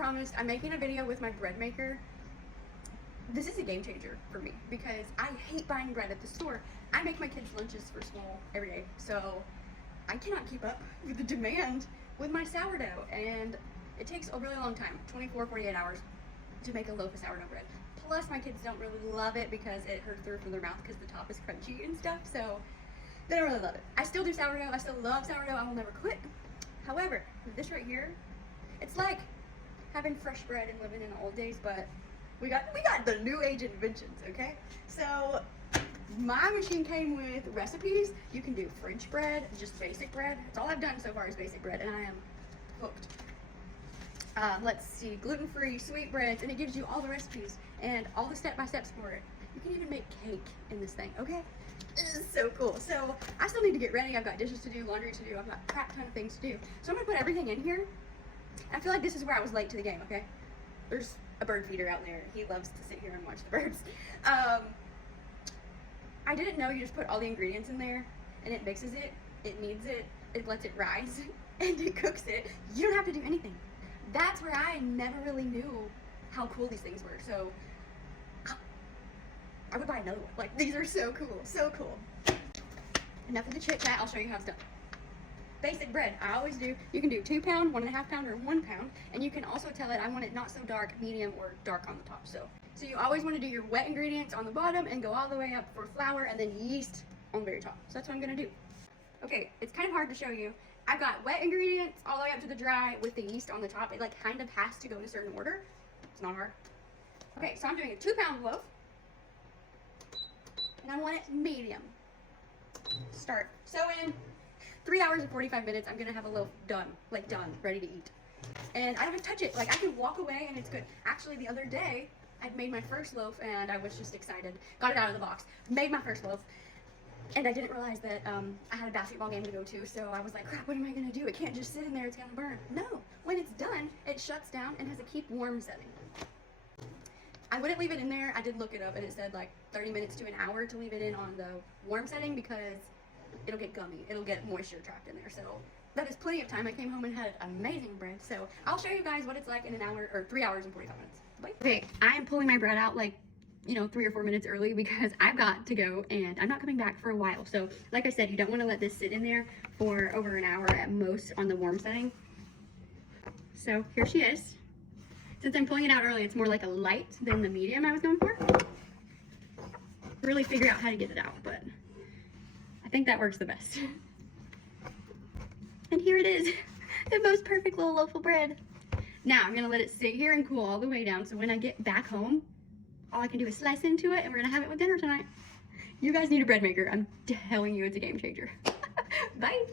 promised, I'm making a video with my bread maker. This is a game changer for me because I hate buying bread at the store. I make my kids lunches for school every day, so I cannot keep up with the demand with my sourdough, and it takes a really long time, 24, 48 hours to make a loaf of sourdough bread. Plus my kids don't really love it because it hurts through from their mouth because the top is crunchy and stuff, so they don't really love it. I still do sourdough, I still love sourdough, I will never quit. However, this right here, it's like having fresh bread and living in the old days, but we got the new age inventions, okay? So my machine came with recipes. You can do French bread, just basic bread. That's all I've done so far is basic bread, and I am hooked. Let's see, gluten-free sweetbreads, and it gives you all the recipes and all the step-by-steps for it. You can even make cake in this thing, okay? This is so cool. So I still need to get ready. I've got dishes to do, laundry to do. I've got a crap ton of things to do. So I'm gonna put everything in here. I feel like this is where I was late to the game, okay? There's a bird feeder out there. He loves to sit here and watch the birds. I didn't know you just put all the ingredients in there and it mixes it, it kneads it, it lets it rise, and it cooks it. You don't have to do anything. That's where I never really knew how cool these things were. So I would buy another one. Like, these are so cool, so cool. Enough of the chit chat, I'll show you how it's done. Basic bread, I always do. You can do 2 pound, 1.5 pound, or 1 pound, and you can also tell it I want it not so dark, medium, or dark on the top. So you always want to do your wet ingredients on the bottom and go all the way up for flour and then yeast on the very top. So that's what I'm gonna do. Okay, it's kind of hard to show you. I've got wet ingredients all the way up to the dry with the yeast on the top. It like kind of has to go in a certain order. It's not hard. Okay, so I'm doing a 2 pound loaf, and I want it medium. Start. So in 3 hours and 45 minutes, I'm gonna have a loaf done, like done, ready to eat. And I don't have to touch it. Like, I can walk away and it's good. Actually, the other day, I'd made my first loaf and I was just excited. Got it out of the box, made my first loaf. And I didn't realize that I had a basketball game to go to, so I was like, crap, what am I gonna do? It can't just sit in there, it's gonna burn. No, when it's done, it shuts down and has a keep warm setting. I wouldn't leave it in there. I did look it up and it said like 30 minutes to an hour to leave it in on the warm setting because it'll get gummy. It'll get moisture trapped in there. So that is plenty of time. I came home and had amazing bread. So I'll show you guys what it's like in an hour or 3 hours and 45 minutes. Bye. Okay, I am pulling my bread out like, 3 or 4 minutes early because I've got to go and I'm not coming back for a while. So like I said, you don't want to let this sit in there for over an hour at most on the warm setting. So here she is. Since I'm pulling it out early, it's more like a light than the medium I was going for. Really figure out how to get it out, but I think that works the best. And here it is, the most perfect little loaf of bread. Now I'm gonna let it sit here and cool all the way down, so when I get back home, all I can do is slice into it and we're gonna have it with dinner tonight. You guys need a bread maker. I'm telling you, it's a game changer. Bye.